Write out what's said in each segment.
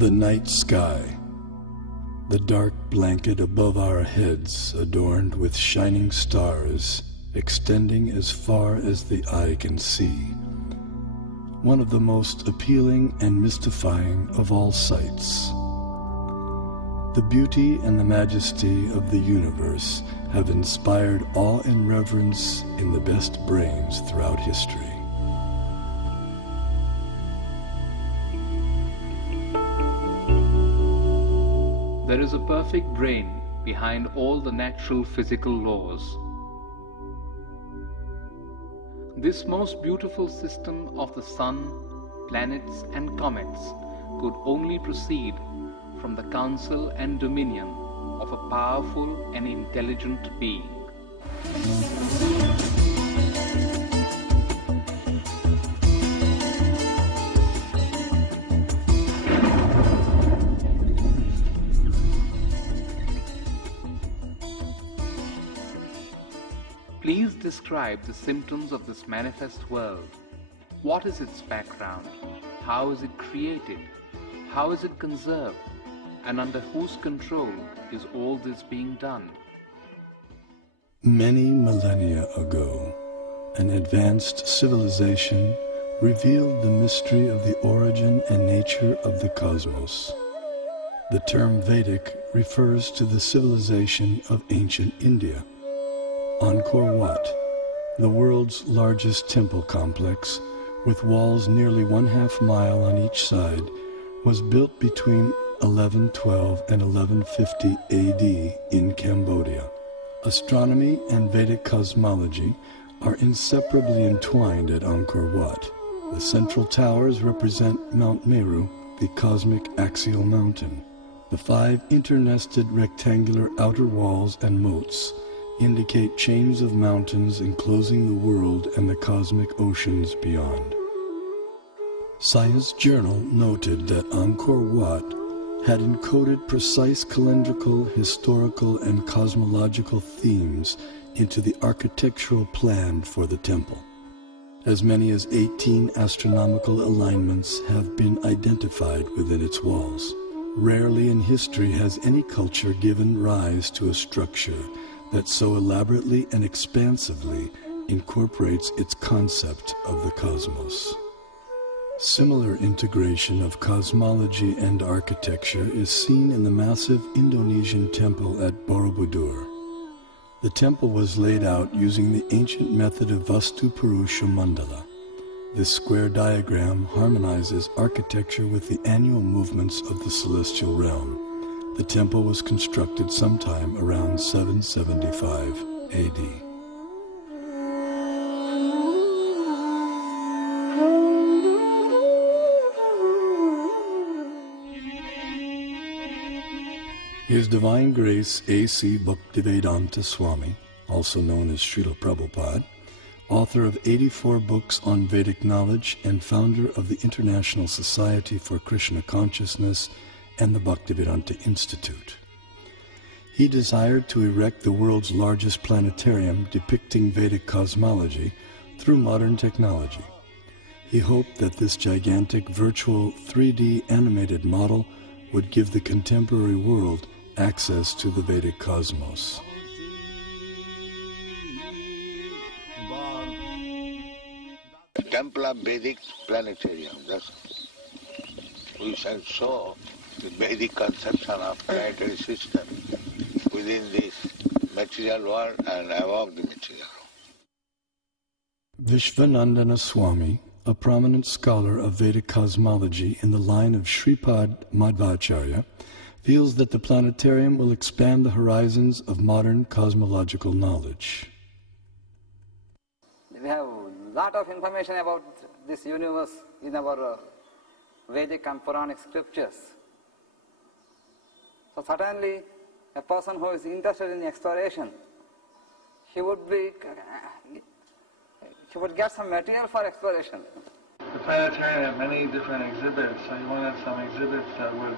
The night sky, the dark blanket above our heads adorned with shining stars extending as far as the eye can see. One of the most appealing and mystifying of all sights. The beauty and the majesty of the universe have inspired awe and reverence in the best brains throughout history. There is a perfect brain behind all the natural physical laws. This most beautiful system of the sun, planets and comets could only proceed from the counsel and dominion of a powerful and intelligent being. Please describe the symptoms of this manifest world. What is its background? How is it created? How is it conserved? And under whose control is all this being done? Many millennia ago, an advanced civilization revealed the mystery of the origin and nature of the cosmos. The term Vedic refers to the civilization of ancient India. Angkor Wat, the world's largest temple complex, with walls nearly 1/2 mile on each side, was built between 1112 and 1150 AD in Cambodia. Astronomy and Vedic cosmology are inseparably entwined at Angkor Wat. The central towers represent Mount Meru, the cosmic axial mountain. The 5 internested rectangular outer walls and moats indicate chains of mountains enclosing the world and the cosmic oceans beyond. Science Journal noted that Angkor Wat had encoded precise calendrical, historical, and cosmological themes into the architectural plan for the temple. As many as 18 astronomical alignments have been identified within its walls. Rarely in history has any culture given rise to a structure that so elaborately and expansively incorporates its concept of the cosmos. Similar integration of cosmology and architecture is seen in the massive Indonesian temple at Borobudur. The temple was laid out using the ancient method of Vastu Purusha Mandala. This square diagram harmonizes architecture with the annual movements of the celestial realm. The temple was constructed sometime around 775 AD. His Divine Grace A.C. Bhaktivedanta Swami, also known as Srila Prabhupada, author of 84 books on Vedic knowledge and founder of the International Society for Krishna Consciousness and the Bhaktivedanta Institute. He desired to erect the world's largest planetarium depicting Vedic cosmology through modern technology. He hoped that this gigantic virtual 3D animated model would give the contemporary world access to the Vedic cosmos. The Temple of Vedic Planetarium, we shall show the Vedic conception of planetary system within this material world and above the material world. Vishwanandana Swami, a prominent scholar of Vedic cosmology in the line of Shripad Madhvacharya, feels that the planetarium will expand the horizons of modern cosmological knowledge. We have a lot of information about this universe in our Vedic and Puranic scriptures. So certainly a person who is interested in exploration, he would get some material for exploration. The planetarium had many different exhibits, so he wanted some exhibits that would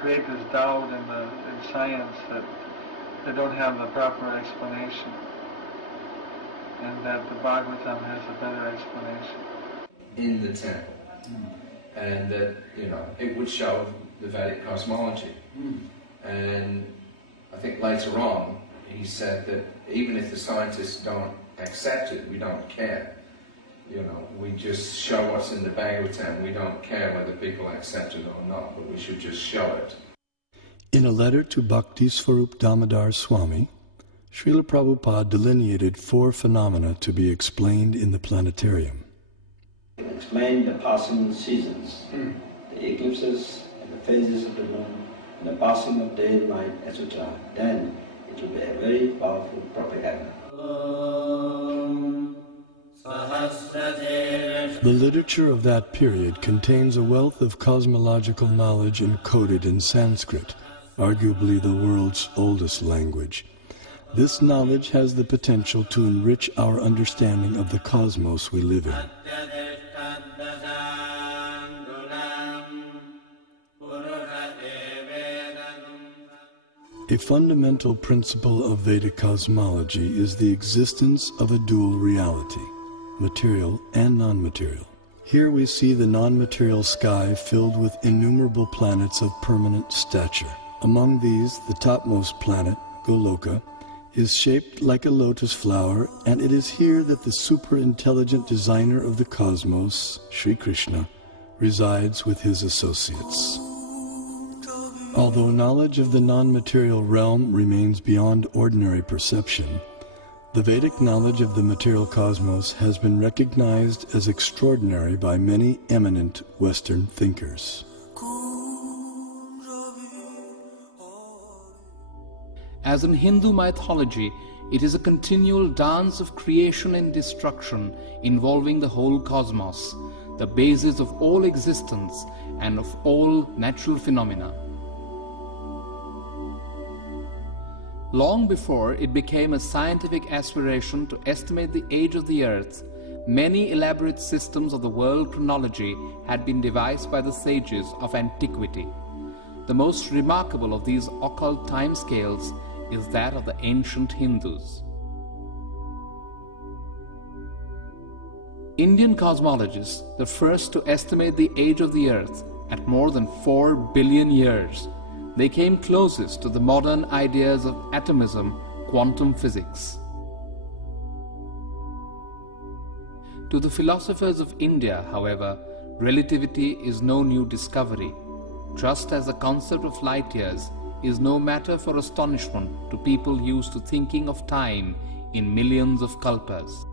create this doubt in science that they don't have the proper explanation, and that the Bhagavatam has a better explanation. In the temple, and that, you know, it would show the Vedic cosmology. And I think later on he said that even if the scientists don't accept it, we don't care. You know, we just show what's in the Bhagavatam. We don't care whether people accept it or not, but we should just show it. In a letter to Bhakti Swarup Damodar Swami, Srila Prabhupada delineated 4 phenomena to be explained in the planetarium. Explain the passing seasons, the eclipses and the phases of the moon, and the passing of day and night, etc. Then it will be a very powerful propaganda. The literature of that period contains a wealth of cosmological knowledge encoded in Sanskrit, arguably the world's oldest language. This knowledge has the potential to enrich our understanding of the cosmos we live in. A fundamental principle of Vedic cosmology is the existence of a dual reality, material and non-material. Here we see the non-material sky filled with innumerable planets of permanent stature. Among these, the topmost planet, Goloka, is shaped like a lotus flower, and it is here that the super-intelligent designer of the cosmos, Sri Krishna, resides with his associates. Although knowledge of the non-material realm remains beyond ordinary perception, the Vedic knowledge of the material cosmos has been recognized as extraordinary by many eminent Western thinkers. As in Hindu mythology, it is a continual dance of creation and destruction involving the whole cosmos, the basis of all existence and of all natural phenomena. Long before it became a scientific aspiration to estimate the age of the earth, many elaborate systems of the world chronology had been devised by the sages of antiquity. The most remarkable of these occult timescales is that of the ancient Hindus. Indian cosmologists, the first to estimate the age of the earth at more than 4 billion years, they came closest to the modern ideas of atomism, quantum physics. To the philosophers of India, however, relativity is no new discovery, just as the concept of light years is no matter for astonishment to people used to thinking of time in millions of kalpas.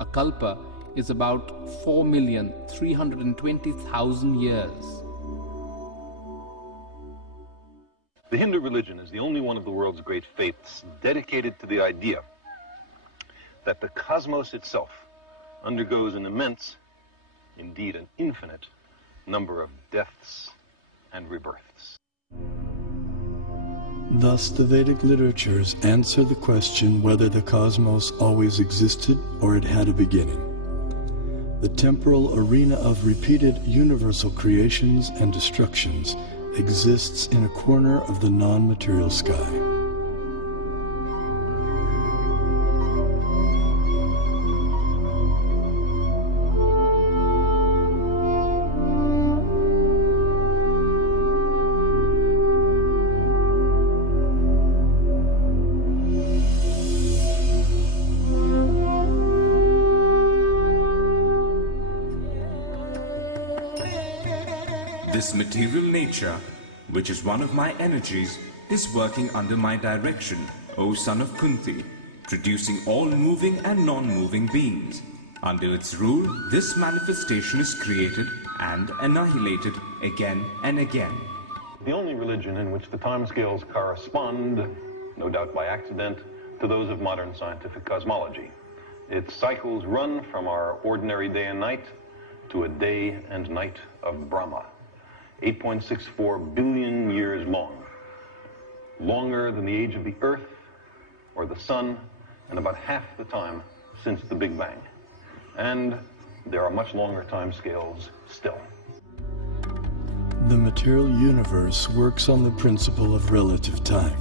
A kalpa is about 4,320,000 years. The Hindu religion is the only one of the world's great faiths dedicated to the idea that the cosmos itself undergoes an immense, indeed an infinite, number of deaths and rebirths. Thus, the Vedic literatures answer the question whether the cosmos always existed or it had a beginning. The temporal arena of repeated universal creations and destructions exists in a corner of the non-material sky. This material nature, which is one of my energies, is working under my direction, O son of Kunti, producing all moving and non-moving beings. Under its rule, this manifestation is created and annihilated again and again. The only religion in which the timescales correspond, no doubt by accident, to those of modern scientific cosmology. Its cycles run from our ordinary day and night to a day and night of Brahma. 8.64 billion years long, longer than the age of the Earth or the Sun, and about half the time since the Big Bang. And there are much longer time scales still. The material universe works on the principle of relative time.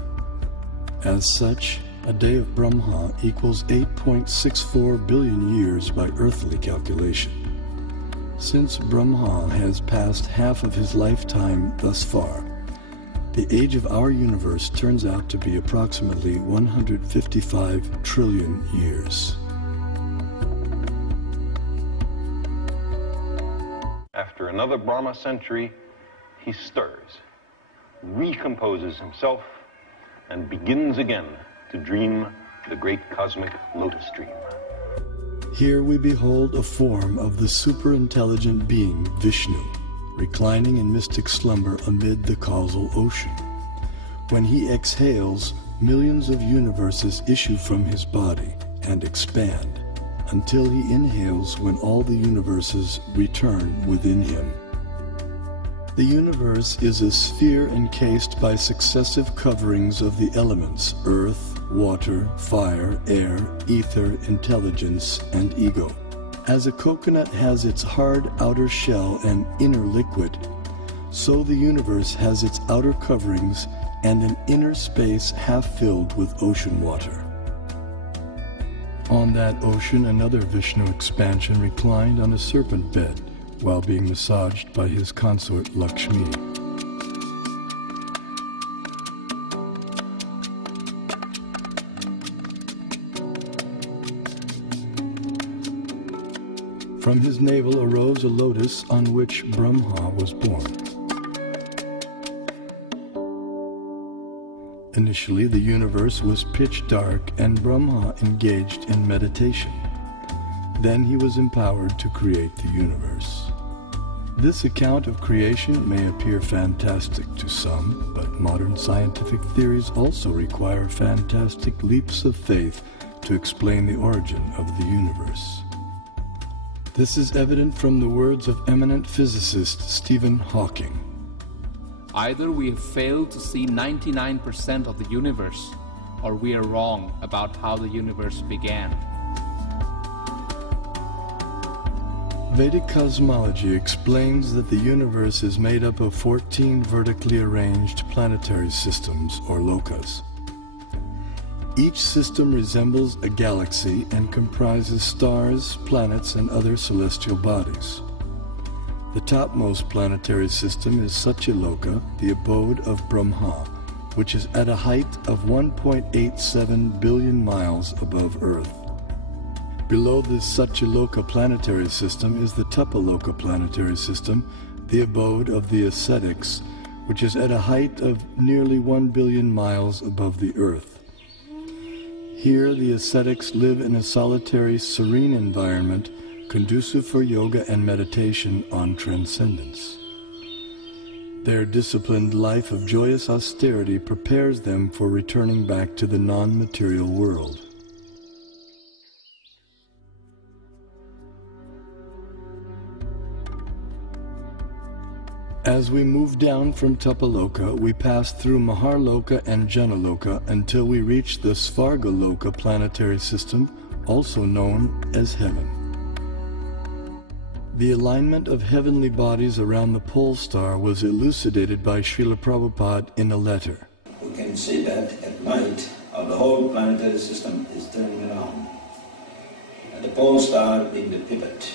As such, a day of Brahma equals 8.64 billion years by earthly calculation. Since Brahma has passed half of his lifetime thus far, the age of our universe turns out to be approximately 155 trillion years. After another Brahma century, he stirs, recomposes himself, and begins again to dream the great cosmic lotus dream. Here we behold a form of the superintelligent being Vishnu, reclining in mystic slumber amid the causal ocean. When he exhales, millions of universes issue from his body and expand, until he inhales when all the universes return within him. The universe is a sphere encased by successive coverings of the elements earth, water, fire, air, ether, intelligence, and ego. As a coconut has its hard outer shell and inner liquid, so the universe has its outer coverings and an inner space half filled with ocean water. On that ocean, another Vishnu expansion reclined on a serpent bed while being massaged by his consort Lakshmi. From his navel arose a lotus on which Brahma was born. Initially, the universe was pitch dark and Brahma engaged in meditation. Then he was empowered to create the universe. This account of creation may appear fantastic to some, but modern scientific theories also require fantastic leaps of faith to explain the origin of the universe. This is evident from the words of eminent physicist Stephen Hawking. Either we have failed to see 99% of the universe, or we are wrong about how the universe began. Vedic cosmology explains that the universe is made up of 14 vertically arranged planetary systems, or lokas. Each system resembles a galaxy and comprises stars, planets, and other celestial bodies. The topmost planetary system is Satyaloka, the abode of Brahma, which is at a height of 1.87 billion miles above Earth. Below this Satyaloka planetary system is the Tapaloka planetary system, the abode of the ascetics, which is at a height of nearly 1 billion miles above the Earth. Here the ascetics live in a solitary, serene environment conducive for yoga and meditation on transcendence. Their disciplined life of joyous austerity prepares them for returning back to the non-material world. As we move down from Tapaloka, we pass through Maharloka and Janaloka until we reach the Svargaloka planetary system, also known as heaven. The alignment of heavenly bodies around the pole star was elucidated by Srila Prabhupada in a letter. We can see that at night the whole planetary system is turning around. And the pole star being the pivot.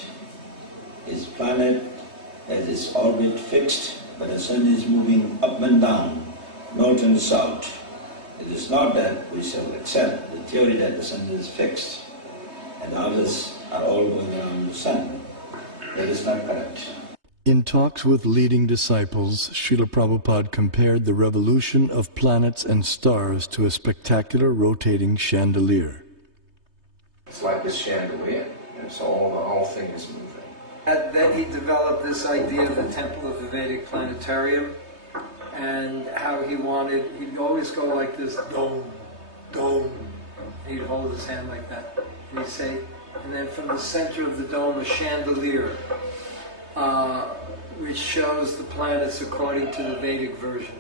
His planet has its orbit fixed, but the sun is moving up and down, north and south. It is not that we shall accept the theory that the sun is fixed and others are all going around the sun. That is not correct. In talks with leading disciples, Srila Prabhupada compared the revolution of planets and stars to a spectacular rotating chandelier. It's like this chandelier, and so the whole thing is moving. Then he developed this idea of the temple of the Vedic planetarium, and how he'd always go like this, dome, dome. He'd hold his hand like that. And he'd say, and then from the center of the dome, a chandelier, which shows the planets according to the Vedic version.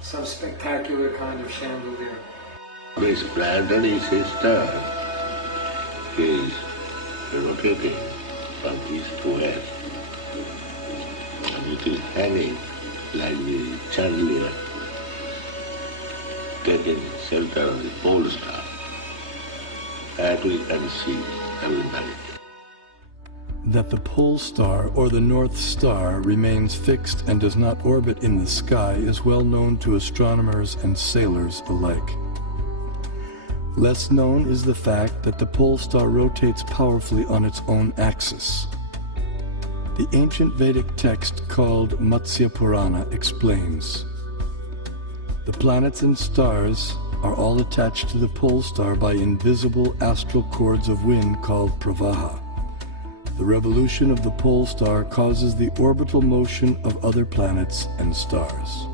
Some spectacular kind of chandelier. This planetary system is rotating from east to west, and it is hanging like the chandelier, taking shelter of the pole star, as we can see every night. That the pole star or the North Star remains fixed and does not orbit in the sky is well known to astronomers and sailors alike. Less known is the fact that the pole star rotates powerfully on its own axis. The ancient Vedic text called Matsya Purana explains, "The planets and stars are all attached to the pole star by invisible astral cords of wind called pravaha. The revolution of the pole star causes the orbital motion of other planets and stars."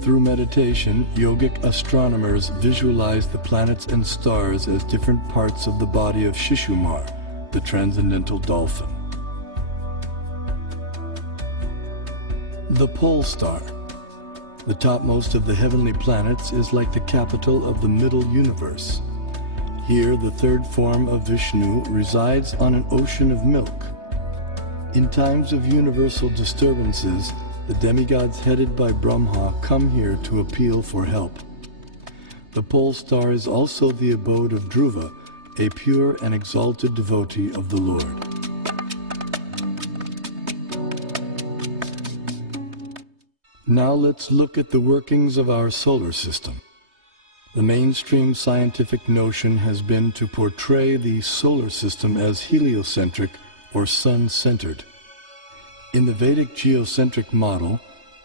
Through meditation, yogic astronomers visualize the planets and stars as different parts of the body of Shishumar, the transcendental dolphin. The pole star, the topmost of the heavenly planets, is like the capital of the middle universe. Here, the third form of Vishnu resides on an ocean of milk. In times of universal disturbances, the demigods headed by Brahma come here to appeal for help. The pole star is also the abode of Dhruva, a pure and exalted devotee of the Lord. Now let's look at the workings of our solar system. The mainstream scientific notion has been to portray the solar system as heliocentric or sun-centered. In the Vedic geocentric model,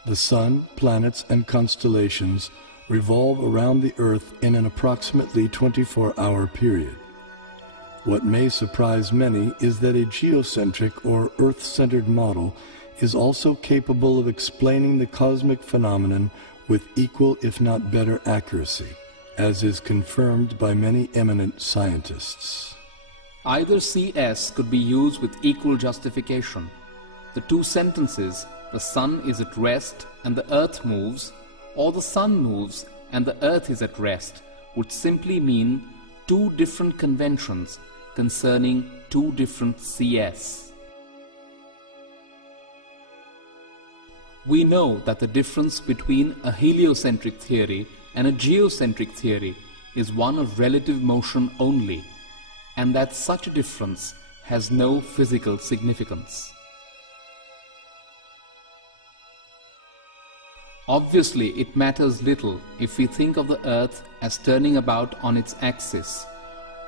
the sun, planets, and constellations revolve around the Earth in an approximately 24-hour period. What may surprise many is that a geocentric or Earth-centered model is also capable of explaining the cosmic phenomenon with equal, if not better, accuracy, as is confirmed by many eminent scientists. Either CS could be used with equal justification. The two sentences, "the sun is at rest and the earth moves," or "the sun moves and the earth is at rest," would simply mean two different conventions concerning two different CS. We know that the difference between a heliocentric theory and a geocentric theory is one of relative motion only, and that such a difference has no physical significance. Obviously, it matters little if we think of the Earth as turning about on its axis,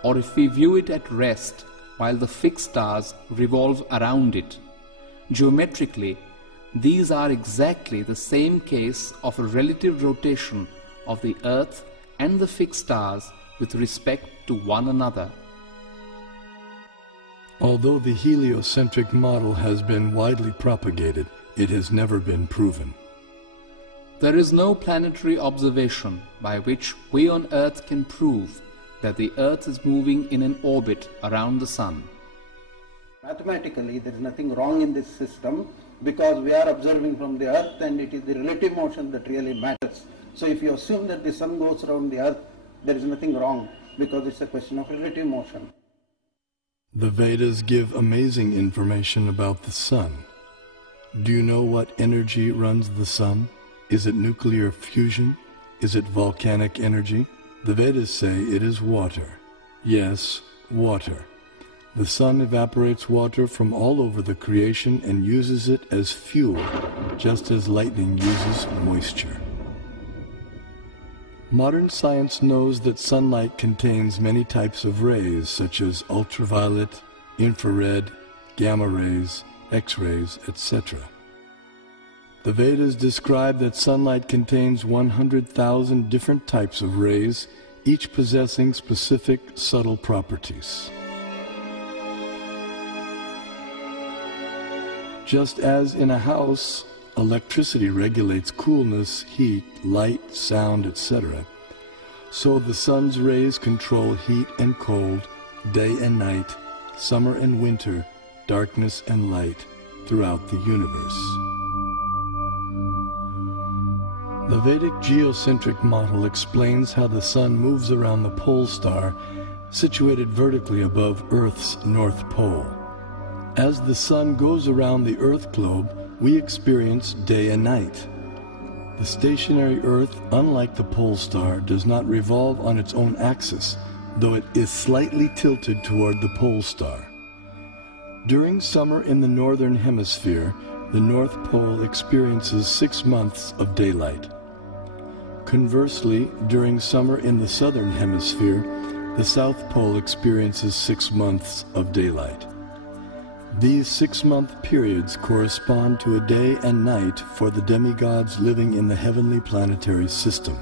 or if we view it at rest while the fixed stars revolve around it. Geometrically, these are exactly the same case of a relative rotation of the Earth and the fixed stars with respect to one another. Although the heliocentric model has been widely propagated, it has never been proven. There is no planetary observation by which we on Earth can prove that the Earth is moving in an orbit around the Sun. Mathematically, there is nothing wrong in this system because we are observing from the Earth, and it is the relative motion that really matters. So if you assume that the Sun goes around the Earth, there is nothing wrong because it's a question of relative motion. The Vedas give amazing information about the Sun. Do you know what energy runs the Sun? Is it nuclear fusion? Is it volcanic energy? The Vedas say it is water. Yes, water. The sun evaporates water from all over the creation and uses it as fuel, just as lightning uses moisture. Modern science knows that sunlight contains many types of rays, such as ultraviolet, infrared, gamma rays, X-rays, etc. The Vedas describe that sunlight contains 100,000 different types of rays, each possessing specific subtle properties. Just as in a house, electricity regulates coolness, heat, light, sound, etc., so the sun's rays control heat and cold, day and night, summer and winter, darkness and light throughout the universe. The Vedic geocentric model explains how the sun moves around the pole star situated vertically above Earth's north pole. As the sun goes around the Earth globe, we experience day and night. The stationary Earth, unlike the pole star, does not revolve on its own axis, though it is slightly tilted toward the pole star. During summer in the northern hemisphere, the North Pole experiences 6 months of daylight. Conversely, during summer in the southern hemisphere, the South Pole experiences 6 months of daylight. These 6-month periods correspond to a day and night for the demigods living in the heavenly planetary system.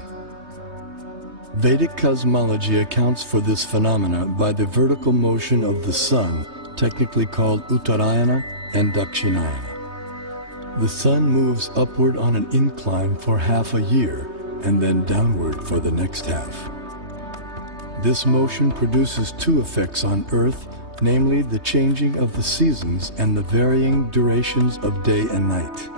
Vedic cosmology accounts for this phenomena by the vertical motion of the sun, technically called Uttarayana and Dakshinayana. The sun moves upward on an incline for half a year and then downward for the next half. This motion produces 2 effects on Earth, namely the changing of the seasons and the varying durations of day and night.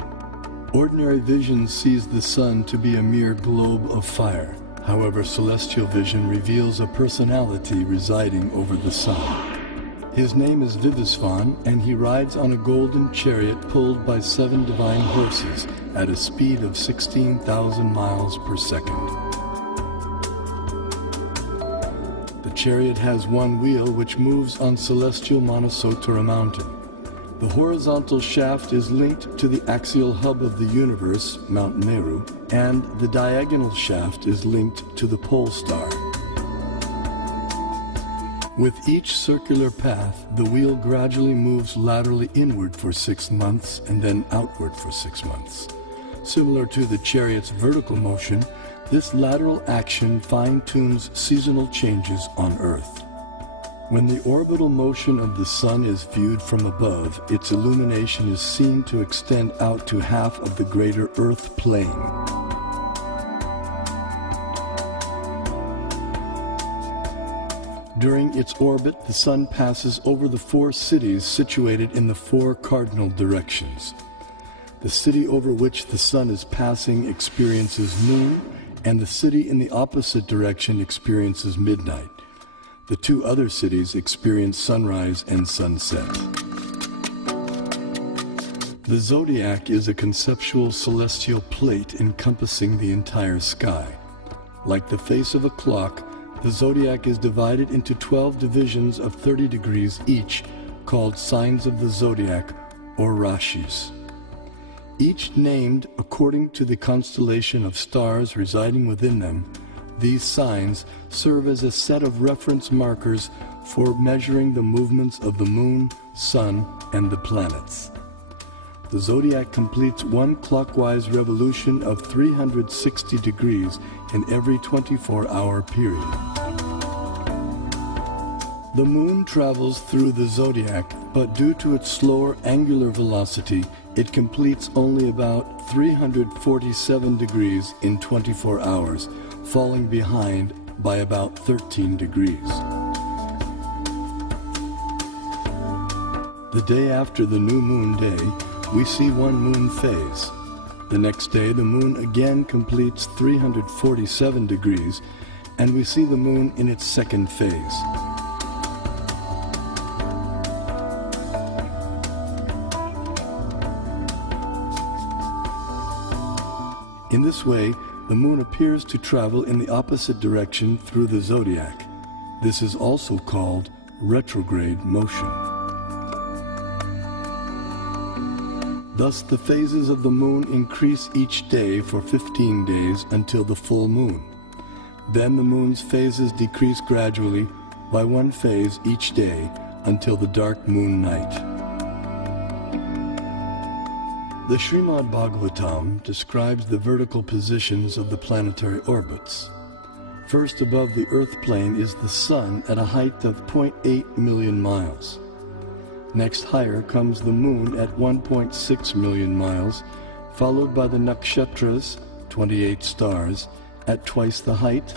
Ordinary vision sees the sun to be a mere globe of fire. However, celestial vision reveals a personality residing over the sun. His name is Vivasvan, and he rides on a golden chariot pulled by 7 divine horses at a speed of 16,000 miles per second. The chariot has 1 wheel which moves on celestial Manasottara mountain. The horizontal shaft is linked to the axial hub of the universe, Mount Meru, and the diagonal shaft is linked to the pole star. With each circular path, the wheel gradually moves laterally inward for 6 months and then outward for 6 months. Similar to the chariot's vertical motion, this lateral action fine-tunes seasonal changes on Earth. When the orbital motion of the sun is viewed from above, its illumination is seen to extend out to half of the greater Earth plane. During its orbit, the sun passes over the 4 cities situated in the 4 cardinal directions. The city over which the sun is passing experiences noon, and the city in the opposite direction experiences midnight. The 2 other cities experience sunrise and sunset. The zodiac is a conceptual celestial plate encompassing the entire sky. Like the face of a clock, the zodiac is divided into 12 divisions of 30 degrees each, called signs of the zodiac, or rashis. Each named according to the constellation of stars residing within them. These signs serve as a set of reference markers for measuring the movements of the moon, sun, and the planets. The zodiac completes 1 clockwise revolution of 360 degrees in every 24-hour period. The moon travels through the zodiac, but due to its slower angular velocity, it completes only about 347 degrees in 24 hours, falling behind by about 13 degrees. The day after the new moon day, we see 1 moon phase. The next day, the moon again completes 347 degrees, and we see the moon in its 2nd phase. In this way, the moon appears to travel in the opposite direction through the zodiac. This is also called retrograde motion. Thus, the phases of the moon increase each day for 15 days until the full moon. Then the moon's phases decrease gradually by 1 phase each day until the dark moon night. The Srimad Bhagavatam describes the vertical positions of the planetary orbits. First above the Earth plane is the Sun at a height of 0.8 million miles. Next higher comes the Moon at 1.6 million miles, followed by the Nakshatras, 28 stars, at twice the height,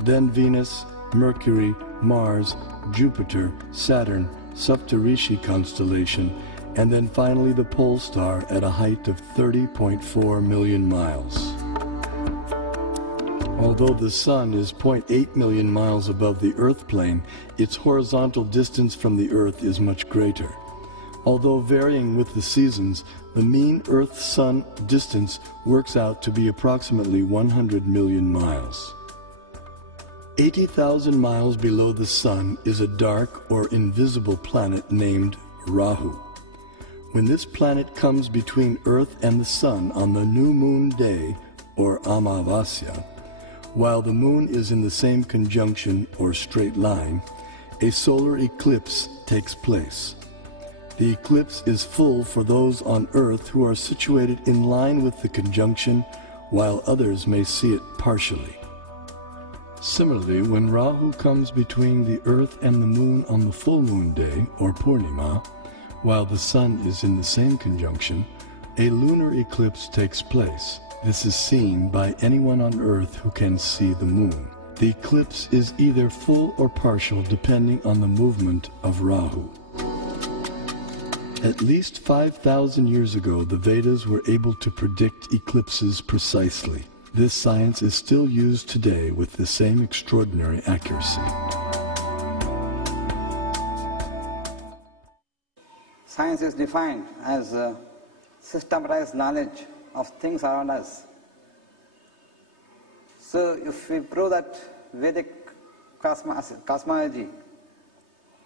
then Venus, Mercury, Mars, Jupiter, Saturn, Saptarishi constellation, and then finally the pole star at a height of 30.4 million miles. Although the Sun is 0.8 million miles above the Earth plane, its horizontal distance from the Earth is much greater. Although varying with the seasons, the mean Earth-Sun distance works out to be approximately 100 million miles. 80,000 miles below the Sun is a dark or invisible planet named Rahu. When this planet comes between Earth and the Sun on the new moon day, or Amavasya, while the moon is in the same conjunction or straight line, a solar eclipse takes place. The eclipse is full for those on Earth who are situated in line with the conjunction, while others may see it partially. Similarly, when Rahu comes between the Earth and the Moon on the full moon day, or Purnima, while the Sun is in the same conjunction, a lunar eclipse takes place. This is seen by anyone on Earth who can see the Moon. The eclipse is either full or partial depending on the movement of Rahu. At least 5,000 years ago, the Vedas were able to predict eclipses precisely. This science is still used today with the same extraordinary accuracy. Science is defined as systematized knowledge of things around us. So if we prove that Vedic cosmology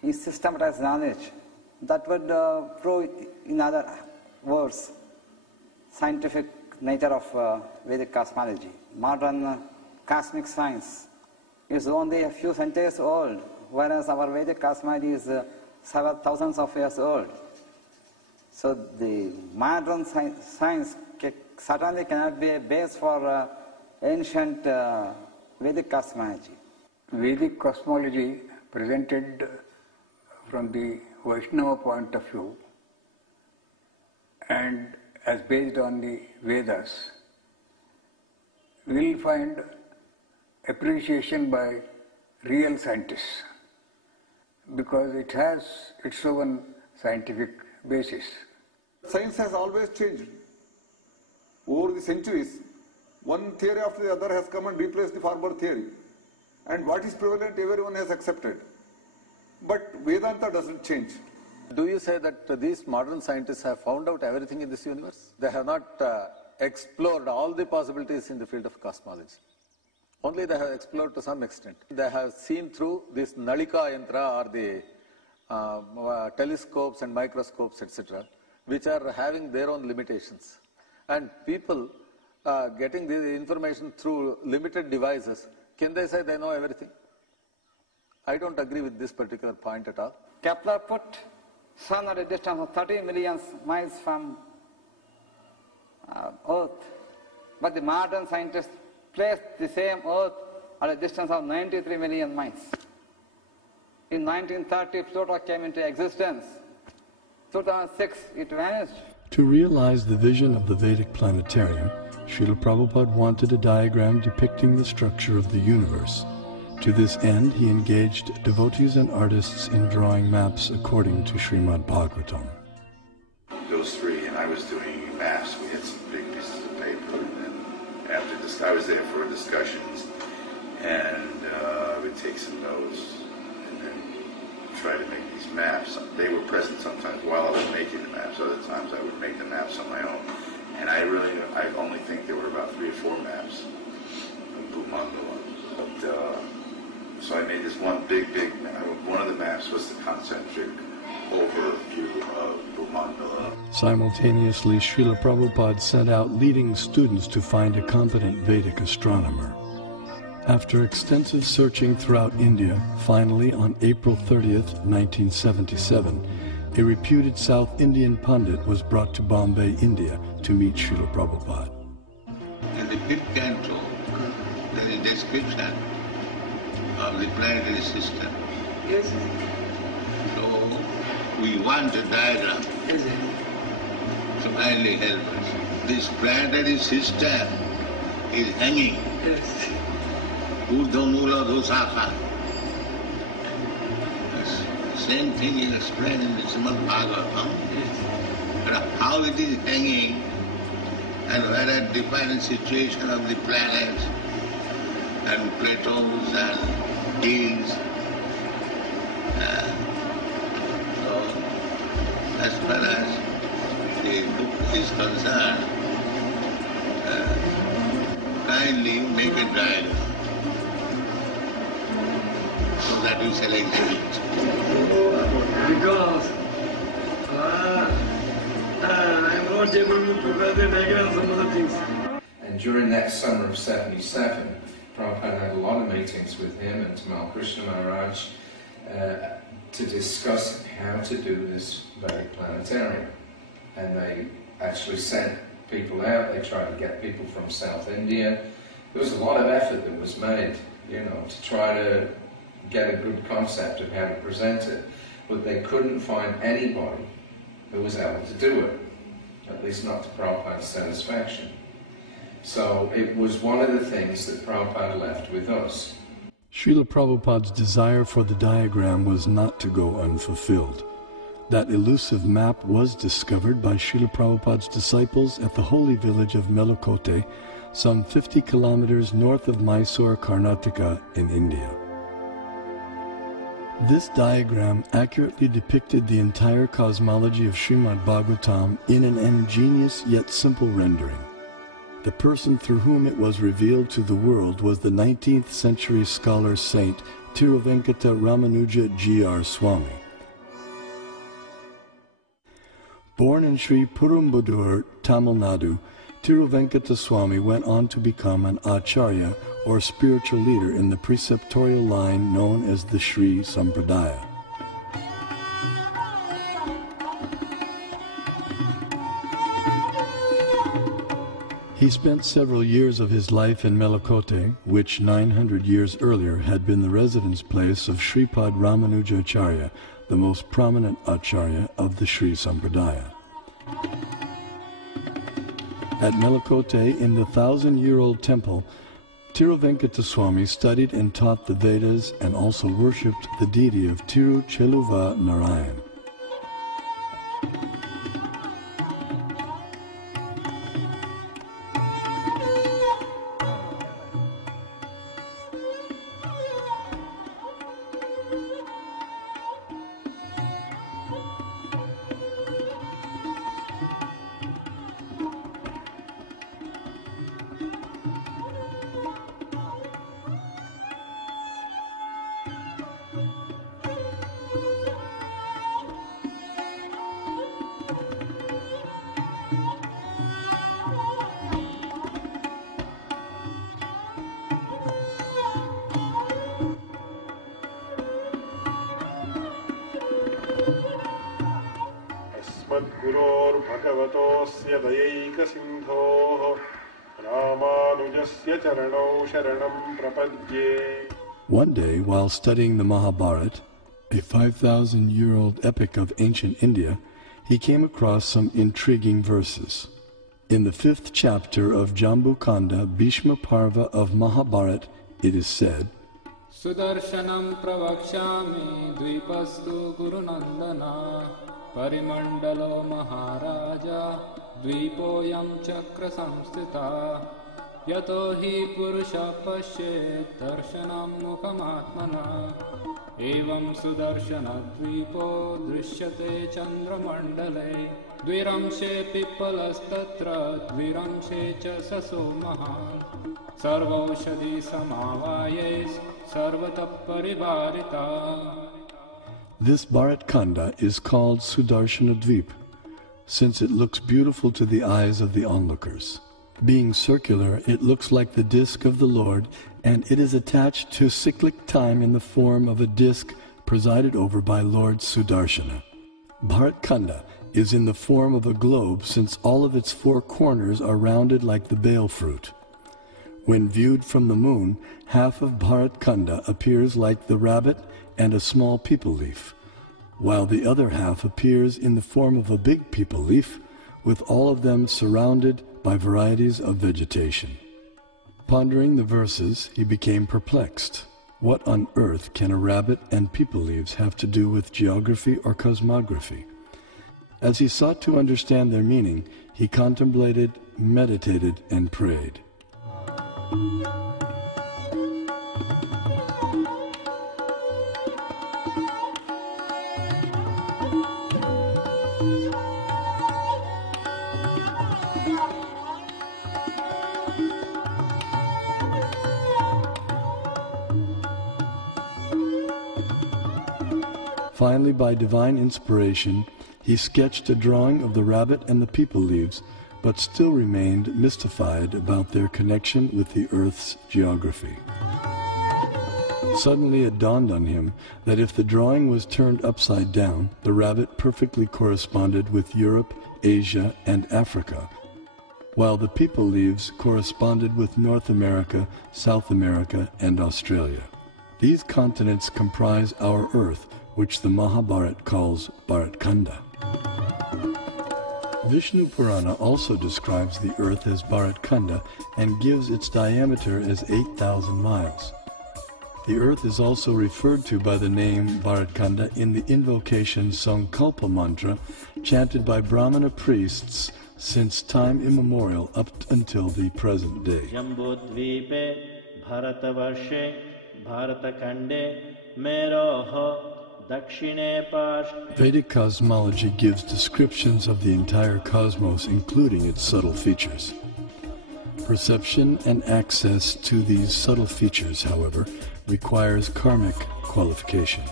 is systematized knowledge, that would prove, in other words, scientific nature of Vedic cosmology. Modern cosmic science is only a few centuries old, whereas our Vedic cosmology is several thousands of years old. So the modern science certainly cannot be a base for ancient Vedic cosmology. Vedic cosmology presented from the Vaishnava point of view and as based on the Vedas will find appreciation by real scientists because it has its own scientific basis. Science has always changed. Over the centuries, one theory after the other has come and replaced the former theory. And what is prevalent, everyone has accepted. But Vedanta doesn't change. Do you say that these modern scientists have found out everything in this universe? They have not explored all the possibilities in the field of cosmology. Only they have explored to some extent. They have seen through this Nalika Yantra or the telescopes and microscopes, etc., which are having their own limitations. And people getting the information through limited devices, can they say they know everything? I don't agree with this particular point at all. Kepler put Sun at a distance of 30 million miles from Earth, but the modern scientists placed the same Earth at a distance of 93 million miles. In 1930, Pluto came into existence. 2006, it vanished. To realize the vision of the Vedic planetarium, Srila Prabhupada wanted a diagram depicting the structure of the universe. To this end, he engaged devotees and artists in drawing maps according to Srimad Bhagavatam. Those three, and I was doing maps. We had some big pieces of paper, and then after this, I was there for discussions, and we'd take some notes, and then try to make these maps. They were present sometimes while I was making the maps. Other times I would make the maps on my own. And I only think there were about 3 or 4 maps of Bhumandala. But, so I made this one big map. One of the maps was the concentric overview of Bhumandala. Simultaneously, Srila Prabhupada sent out leading students to find a competent Vedic astronomer. After extensive searching throughout India, finally on April 30th, 1977, a reputed South Indian Pandit was brought to Bombay, India to meet Srila Prabhupada. In the 5th canto, there is a description of the planetary system. Yes. So we want a diagram to kindly help us. This planetary system is hanging. Yes. Urdhvanula Dosaka. Same thing is explained in the Srimad Bhagavatam. But how it is hanging and where a different situation of the planets and plateaus and hills. So, as far as the book is concerned, kindly make a diagram so that we shall exhibit. Because I'm not able to prepare the diagram, some other things. And during that summer of 77, Prabhupada had a lot of meetings with him and Tamal Krishna Maharaj to discuss how to do this Vedic planetarium. And they actually sent people out, they tried to get people from South India. There was a lot of effort that was made, to try to get a good concept of how to present it. But they couldn't find anybody who was able to do it, at least not to Prabhupada's satisfaction. So it was one of the things that Prabhupada left with us. Srila Prabhupada's desire for the diagram was not to go unfulfilled. That elusive map was discovered by Srila Prabhupada's disciples at the holy village of Melakote, some 50 kilometers north of Mysore, Karnataka in India. This diagram accurately depicted the entire cosmology of Srimad Bhagavatam in an ingenious yet simple rendering. The person through whom it was revealed to the world was the 19th century scholar saint Tiruvenkata Ramanuja G.R. Swami. Born in Sri Perumbudur, Tamil Nadu, Tiruvenkata Swami went on to become an acharya or spiritual leader in the preceptorial line known as the Sri Sampradaya. He spent several years of his life in Melakote, which 900 years earlier had been the residence place of Sripad Ramanujacharya, the most prominent acharya of the Sri Sampradaya. At Melakote, in the 1,000-year-old temple, Tiruvenkata Swami studied and taught the Vedas and also worshipped the deity of Tirucheluva Narayan. भगवतोऽस्य दयैकसिन्धोः रामानुजस्य चरणौ शरणं प्रपद्ये. One day, while studying the Mahabharata, a 5,000-year-old epic of ancient India, he came across some intriguing verses. In the 5th chapter of Jambukanda, Bhishma Parva of Mahabharata, it is said, Sudarshanam pravakshami dvipastu gurunandana parimandalo maharaja dvipoyam chakra samstita yato hi purusha pashyet darshanam mukamatmana evam sudarshana dvipo drishyate chandramandale dviramshe pippalastatra dviramshe cha saso mahan sarvaushadhi samavayes sarvata parivarita. This Bharat Khanda is called Sudarshana Dvip, since it looks beautiful to the eyes of the onlookers. Being circular, it looks like the disk of the Lord, and it is attached to cyclic time in the form of a disk presided over by Lord Sudarshana. Bharat Khanda is in the form of a globe, since all of its 4 corners are rounded like the bale fruit. When viewed from the moon, half of Bharat Khanda appears like the rabbit and a small peepal leaf, while the other half appears in the form of a big peepal leaf, with all of them surrounded by varieties of vegetation. Pondering the verses, he became perplexed. What on earth can a rabbit and peepal leaves have to do with geography or cosmography? As he sought to understand their meaning, he contemplated, meditated, and prayed. Finally, by divine inspiration, He sketched a drawing of the rabbit and the people leaves, but still remained mystified about their connection with the Earth's geography. Suddenly it dawned on him that if the drawing was turned upside down, the rabbit perfectly corresponded with Europe, Asia, and Africa, while the people leaves corresponded with North America, South America, and Australia. These continents comprise our Earth, which the Mahabharata calls Bharatkanda. Vishnu Purana also describes the Earth as Bharatkanda and gives its diameter as 8,000 miles. The Earth is also referred to by the name Bharatkanda in the invocation Sankalpa mantra chanted by Brahmana priests since time immemorial up until the present day. Jambudvipe Bharatavarshe Bharatakande Meroho Dakshine Pash. Vedic cosmology gives descriptions of the entire cosmos, including its subtle features. Perception and access to these subtle features, however, requires karmic qualification.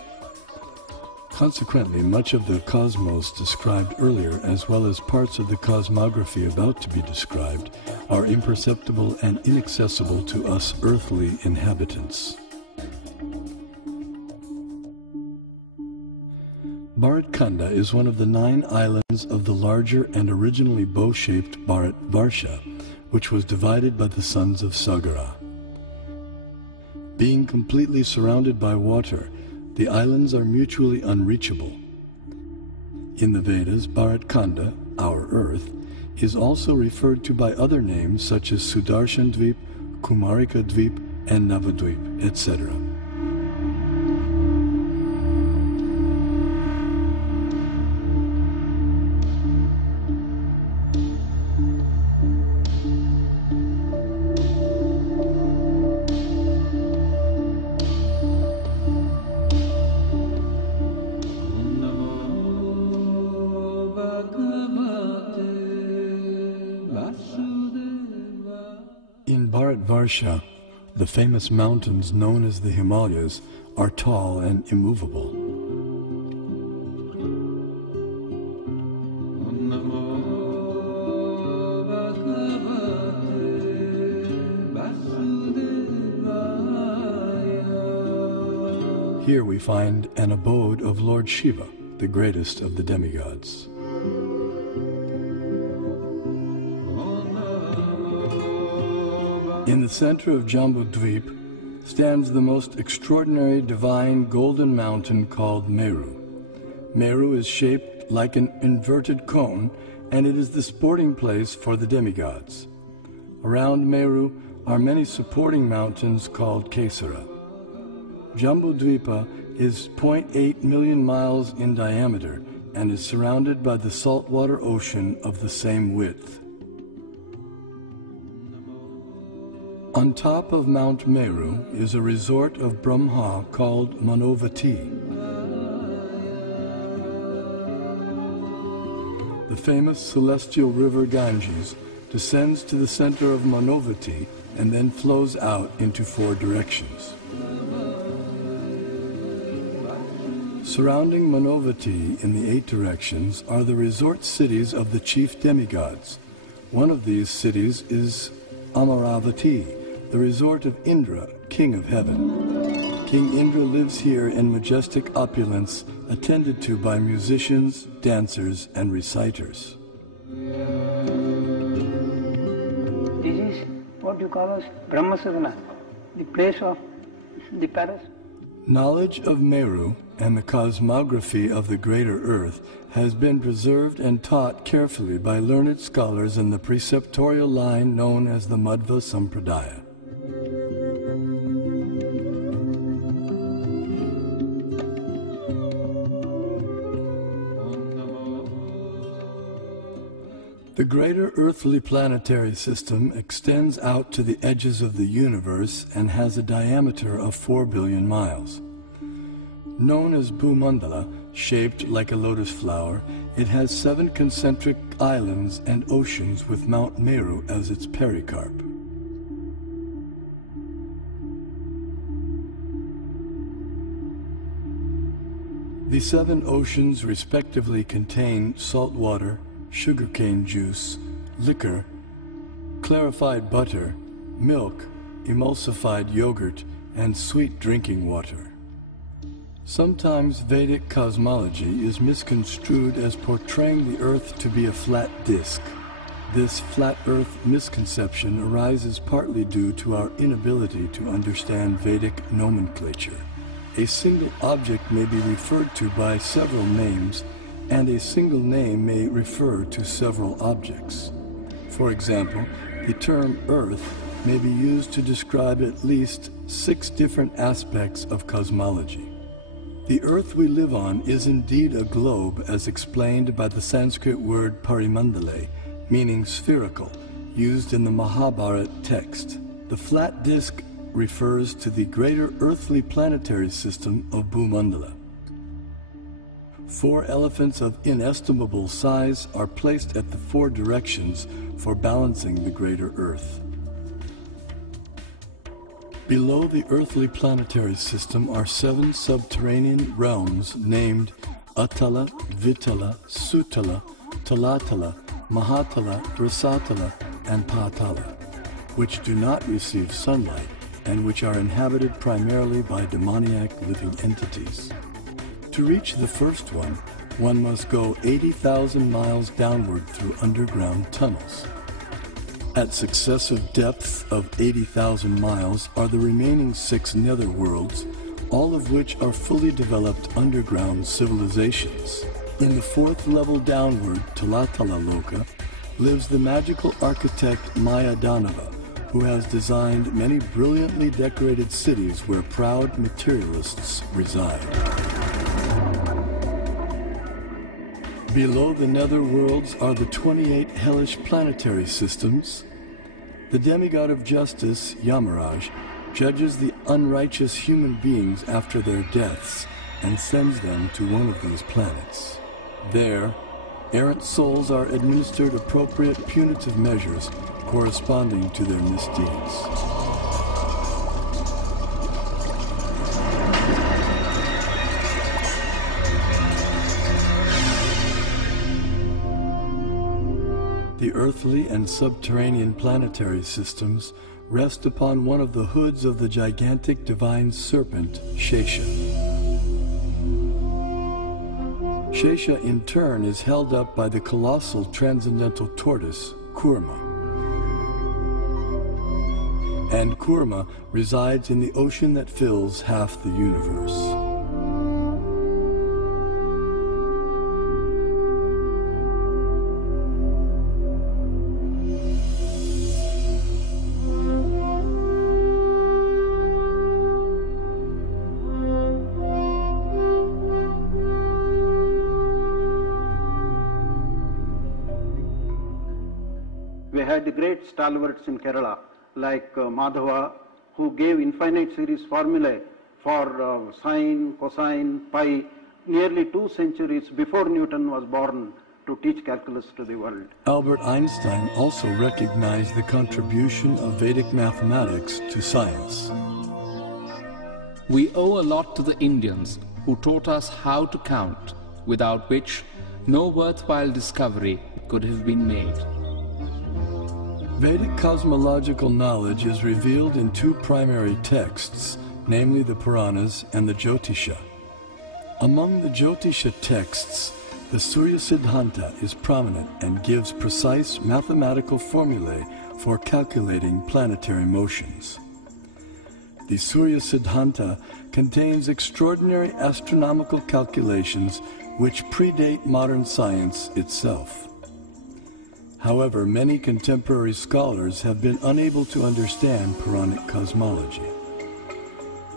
Consequently, much of the cosmos described earlier, as well as parts of the cosmography about to be described, are imperceptible and inaccessible to us earthly inhabitants. Bharatkanda is one of the 9 islands of the larger and originally bow-shaped Bharatvarsha, which was divided by the sons of Sagara. Being completely surrounded by water, the islands are mutually unreachable. In the Vedas, Bharatkanda, our Earth, is also referred to by other names such as Sudarshan Dvip, Kumarika Dvip, and Navadvip, etc. In Bharatvarsha, the famous mountains known as the Himalayas are tall and immovable. Here we find an abode of Lord Shiva, the greatest of the demigods. In the center of Jambudvip stands the most extraordinary divine golden mountain called Meru. Meru is shaped like an inverted cone, and it is the sporting place for the demigods. Around Meru are many supporting mountains called Kesara. Jambudvipa is 0.8 million miles in diameter and is surrounded by the saltwater ocean of the same width. On top of Mount Meru is a resort of Brahma called Manovati. The famous celestial river Ganges descends to the center of Manovati and then flows out into 4 directions. Surrounding Manovati in the 8 directions are the resort cities of the chief demigods. One of these cities is Amaravati, the resort of Indra, king of heaven. King Indra lives here in majestic opulence, attended to by musicians, dancers, and reciters. This is what you call as Brahmasadana, the place of the palace. Knowledge of Meru and the cosmography of the greater Earth has been preserved and taught carefully by learned scholars in the preceptorial line known as the Madhva Sampradaya. The greater earthly planetary system extends out to the edges of the universe and has a diameter of 4 billion miles. Known as Bhumandala, shaped like a lotus flower, it has 7 concentric islands and oceans with Mount Meru as its pericarp. The 7 oceans respectively contain salt water, sugarcane juice, liquor, clarified butter, milk, emulsified yogurt, and sweet drinking water. Sometimes Vedic cosmology is misconstrued as portraying the Earth to be a flat disk. This flat Earth misconception arises partly due to our inability to understand Vedic nomenclature. A single object may be referred to by several names, and a single name may refer to several objects. For example, the term Earth may be used to describe at least 6 different aspects of cosmology. The Earth we live on is indeed a globe, as explained by the Sanskrit word parimandale, meaning spherical, used in the Mahabharata text. The flat disk refers to the greater earthly planetary system of Bhumandala. 4 elephants of inestimable size are placed at the 4 directions for balancing the greater Earth. Below the earthly planetary system are 7 subterranean realms named Atala, Vitala, Sutala, Talatala, Mahatala, Rasatala, and Patala, which do not receive sunlight and which are inhabited primarily by demoniac living entities. To reach the first one must go 80,000 miles downward through underground tunnels. At successive depths of 80,000 miles are the remaining 6 netherworlds, all of which are fully developed underground civilizations. In the 4th level downward, Talatala Loka, lives the magical architect Maya Danava, who has designed many brilliantly decorated cities where proud materialists reside. Below the netherworlds are the 28 hellish planetary systems. The demigod of justice, Yamaraj, judges the unrighteous human beings after their deaths and sends them to one of these planets. There, errant souls are administered appropriate punitive measures corresponding to their misdeeds. The earthly and subterranean planetary systems rest upon one of the hoods of the gigantic divine serpent, Shesha. Shesha in turn is held up by the colossal transcendental tortoise, Kurma. And Kurma resides in the ocean that fills half the universe. We had the great stalwarts in Kerala, like Madhava, who gave infinite series formulae for sine, cosine, pi, nearly 2 centuries before Newton was born, to teach calculus to the world. Albert Einstein also recognized the contribution of Vedic mathematics to science. We owe a lot to the Indians who taught us how to count, without which no worthwhile discovery could have been made. Vedic cosmological knowledge is revealed in 2 primary texts, namely the Puranas and the Jyotisha. Among the Jyotisha texts, the Surya Siddhanta is prominent and gives precise mathematical formulae for calculating planetary motions. The Surya Siddhanta contains extraordinary astronomical calculations which predate modern science itself. However, many contemporary scholars have been unable to understand Puranic cosmology.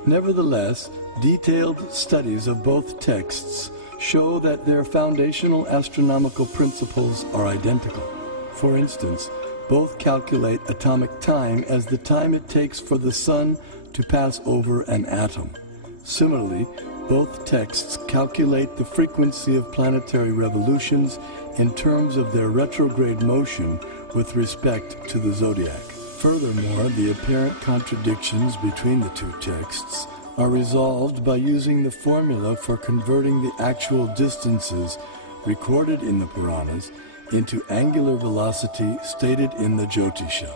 Nevertheless, detailed studies of both texts show that their foundational astronomical principles are identical. For instance, both calculate atomic time as the time it takes for the sun to pass over an atom. Similarly, both texts calculate the frequency of planetary revolutions in terms of their retrograde motion with respect to the zodiac. Furthermore, the apparent contradictions between the 2 texts are resolved by using the formula for converting the actual distances recorded in the Puranas into angular velocity stated in the Jyotisha.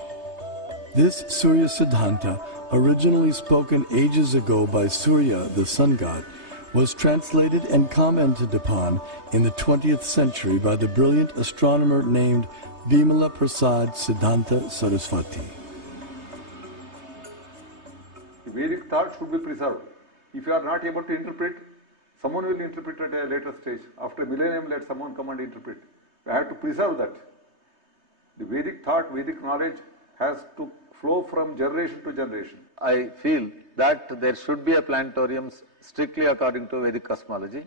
This Surya Siddhanta, originally spoken ages ago by Surya, the sun god, was translated and commented upon in the 20th century by the brilliant astronomer named Bimala Prasad Siddhanta Saraswati. The Vedic thought should be preserved. If you are not able to interpret, someone will interpret at a later stage. After a millennium, let someone come and interpret. We have to preserve that. The Vedic thought, Vedic knowledge has to flow from generation to generation. I feel that there should be a planetarium strictly according to Vedic cosmology,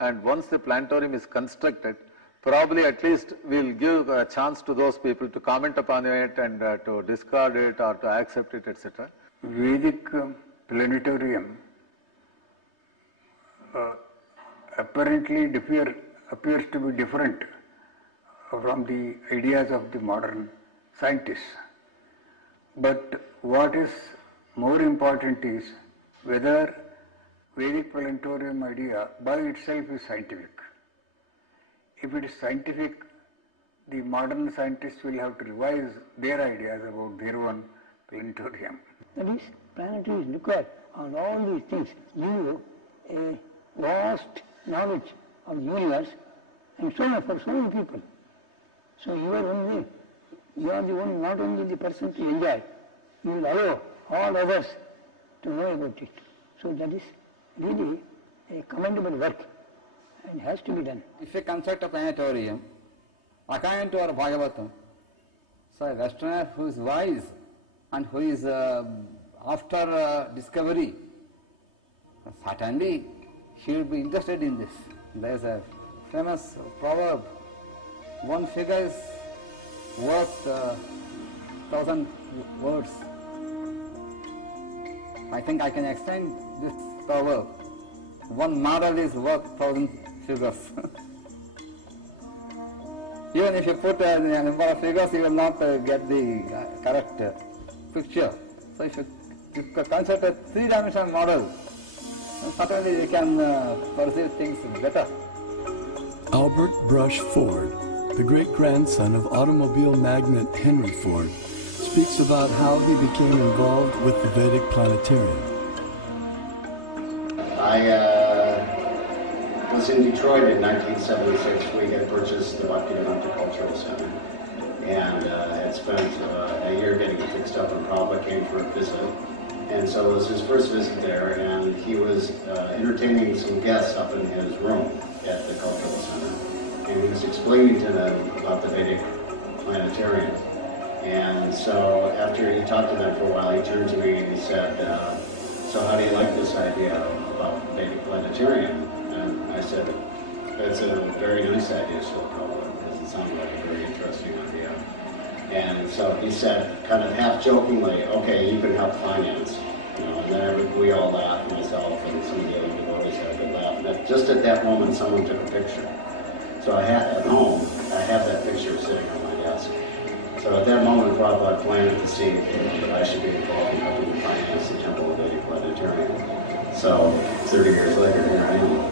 and once the planetarium is constructed, probably at least we'll give a chance to those people to comment upon it and to discard it or to accept it, etc. Vedic planetarium apparently appears to be different from the ideas of the modern scientists. But what is more important is whether Vedic planetarium idea by itself is scientific. If it is scientific, the modern scientists will have to revise their ideas about their own planetarium. That is, planetary is required on all these things. Give you a vast knowledge of the universe and so on for so many people. So you are only, you are the one, not only the person to enjoy, you will allow all others to know about it. So that is really a commendable work and has to be done. If you construct a planetarium, according to our Bhagavatam, so a Westerner who is wise and who is after discovery, certainly he will be interested in this. There is a famous proverb, one figure is worth 1,000 words. I think I can extend this proverb. One model is worth 1,000 figures. Even if you put a number of figures, you will not get the correct picture. So if you construct a three-dimensional model, certainly you can perceive things better. Albert Brush Ford, the great-grandson of automobile magnate Henry Ford, speaks about how he became involved with the Vedic planetarium. I was in Detroit in 1976. We had purchased the Bhaktivedanta Cultural Center and had spent a year getting it fixed up, and Prabhupada came for a visit. And so it was his first visit there, and he was entertaining some guests up in his room at the Cultural Center. And he was explaining to them about the Vedic planetarium. And so after he talked to them for a while, he turned to me and he said, so how do you like this idea about Vedic planetarium? And I said, that's a very nice idea, so because it sounded like a very interesting idea. And so he said, kind of half jokingly, okay, you can help finance. You know, and then we all laughed, myself and some of the other devotees had a good laugh. And just at that moment, someone took a picture. So I had, at home, I have that picture sitting on my desk. So at that moment, Prabhupada planted the seed that I should be involved in helping finance the Temple of Vedic Planetarium. So 30 years later, here I am.